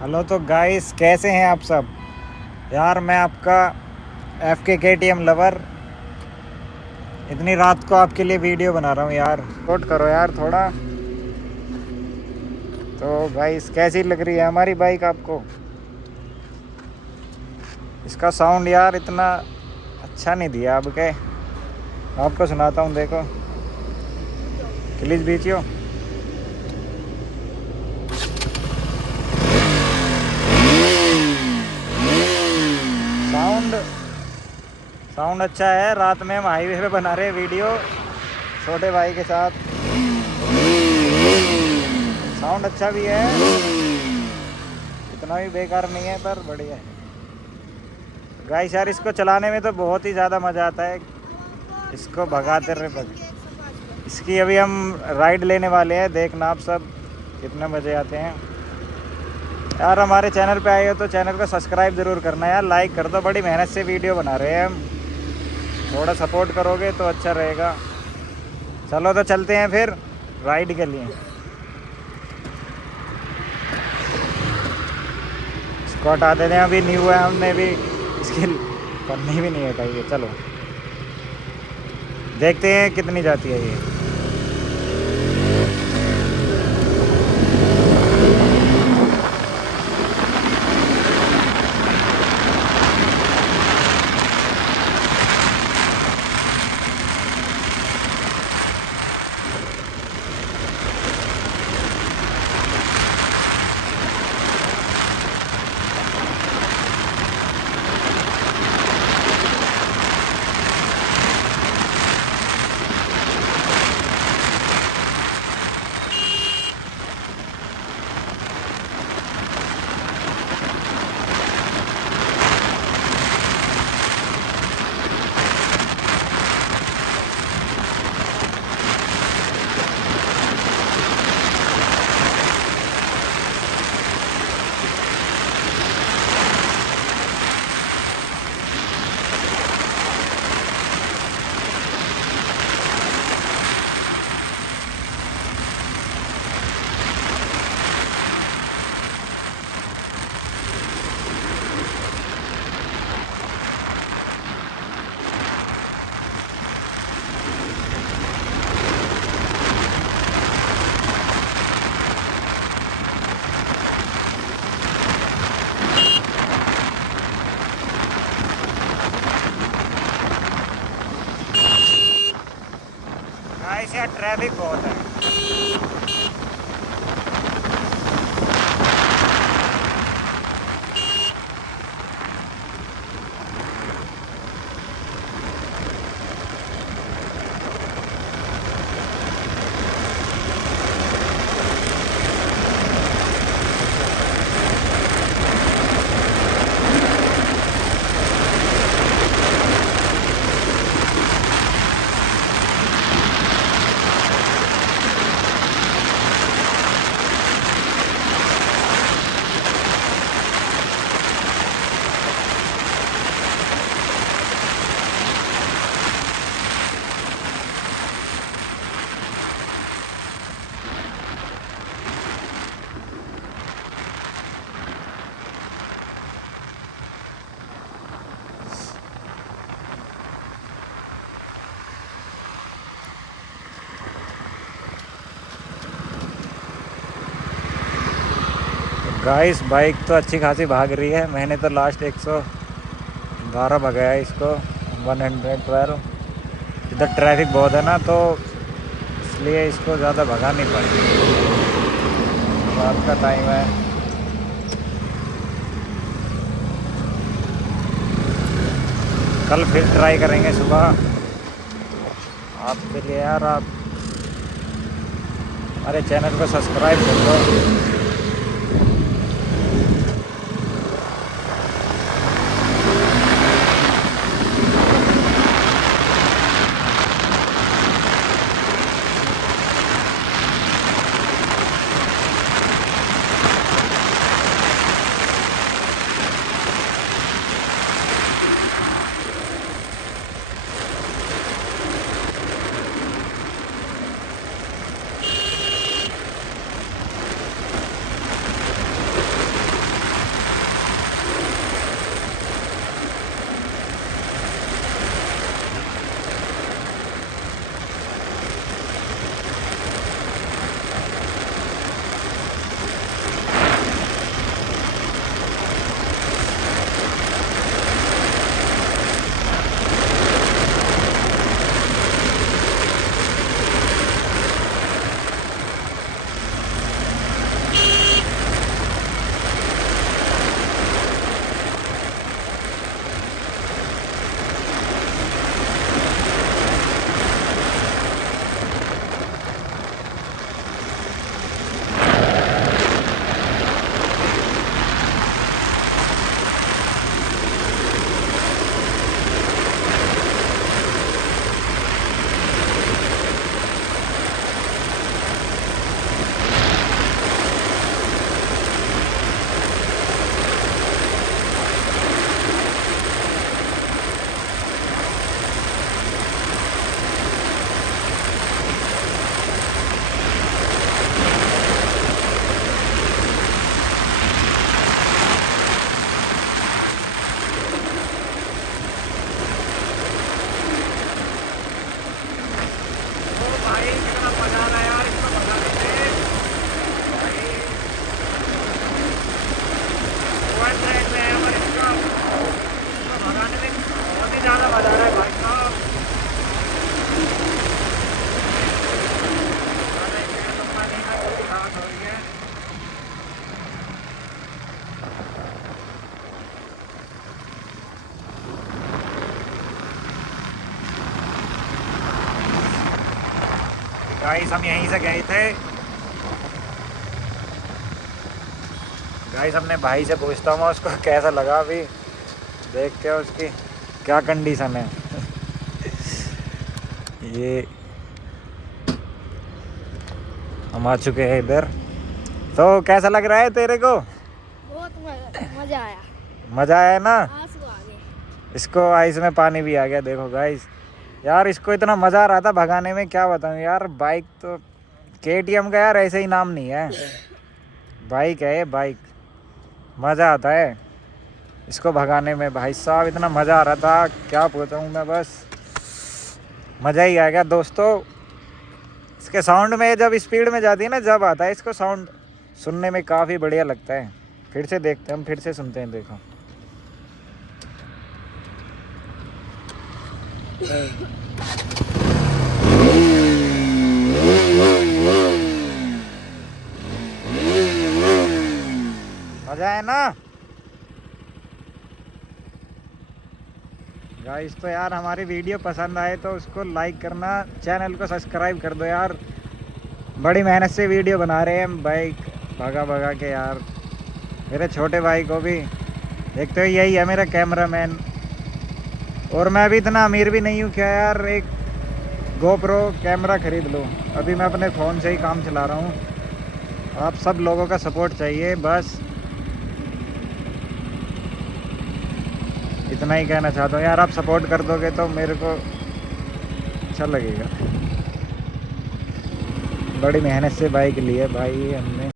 Hello तो guys, कैसे हैं आप सब। यार मैं आपका FK KTM लवर इतनी रात को आपके लिए वीडियो बना रहा हूँ यार। सपोर्ट करो यार थोड़ा। तो गाइस, कैसी लग रही है हमारी बाइक आपको। इसका साउंड यार इतना अच्छा नहीं दिया आपके। आपको सुनाता हूँ, देखो। प्लीज़ बीचियो। साउंड साउंड अच्छा है। रात में हम हाईवे पे बना रहे वीडियो छोटे भाई के साथ। साउंड अच्छा भी है, इतना भी बेकार नहीं है, पर बढ़िया है। गाइस यार, इसको चलाने में तो बहुत ही ज़्यादा मज़ा आता है। इसको भगाते रहे इसकी अभी हम राइड लेने वाले हैं। देखना आप सब कितने मज़े आते हैं। यार हमारे चैनल पे आए हो तो चैनल को सब्सक्राइब ज़रूर करना यार, लाइक कर दो। बड़ी मेहनत से वीडियो बना रहे हैं हम, थोड़ा सपोर्ट करोगे तो अच्छा रहेगा। चलो तो चलते हैं फिर राइड के लिए। इसको हटा देते हैं, अभी न्यू है, हमने भी इसकी पन्नी भी नहीं हटाई है। चलो देखते हैं कितनी जाती है ये। गाइस यार, ट्रैफिक बहुत है। गाइस बाइक तो अच्छी खासी भाग रही है। मैंने तो लास्ट 112 भगाया इसको, 112। इधर ट्रैफिक बहुत है ना, तो इसलिए इसको ज़्यादा भगा नहीं पाए। रात का टाइम है। कल फिर ट्राई करेंगे सुबह आपके लिए। यार आप हमारे चैनल को सब्सक्राइब कर दो। गाइस हम यहीं से गए थे। गाइस अपने भाई से पूछता हूँ उसको कैसा लगा, अभी देखते हो उसकी क्या कंडीशन है। ये हम आ चुके हैं इधर। तो कैसा लग रहा है तेरे को? बहुत मजा आया। मजा आया ना? आंसू आ गए। इसको आइस में पानी भी आ गया, देखो गाइस। यार इसको इतना मज़ा आ रहा था भगाने में, क्या बताऊँ यार। बाइक तो KTM का यार ऐसे ही नाम नहीं है, बाइक है ये बाइक। मज़ा आता है इसको भगाने में भाई साहब, इतना मज़ा आ रहा था क्या पूछूँ मैं, बस मज़ा ही आ गया दोस्तों। इसके साउंड में जब स्पीड में जाती है ना, जब आता है इसको साउंड सुनने में काफ़ी बढ़िया लगता है। फिर से देखते हैं हम, फिर से सुनते हैं, देखो। मजा है ना गाइस? तो यार हमारी वीडियो पसंद आए तो उसको लाइक करना, चैनल को सब्सक्राइब कर दो यार। बड़ी मेहनत से वीडियो बना रहे हैं हम बाइक भगा भगा के यार। मेरे छोटे भाई को भी देखते हो, यही है मेरा कैमरामैन। और मैं भी इतना अमीर भी नहीं हूँ क्या यार, एक GoPro कैमरा ख़रीद लो। अभी मैं अपने फ़ोन से ही काम चला रहा हूँ। आप सब लोगों का सपोर्ट चाहिए, बस इतना ही कहना चाहता हूँ यार। आप सपोर्ट कर दोगे तो मेरे को अच्छा लगेगा। बड़ी मेहनत से बाइक ली है भाई हमने।